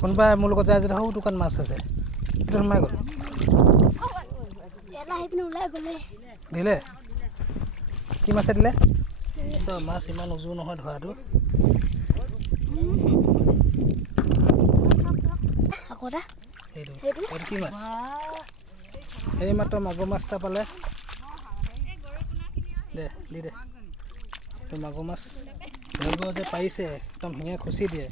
কোনোবাই মোৰ লগত যায় যদি সৌ দোকান মাছ আছে সেইটো সোমাই গ'ল দিলে কি মাছে দিলে তো মাছ ইমান উজু নহয় ধৰাটো সেইটো কি মাছ এই মাত্ৰ মাগুৰ মাছ এটা পালে দে দি দে তো মাগুৰ মাছ ধৰিব যে পাৰিছে একদম শিঙে খুচি দিয়ে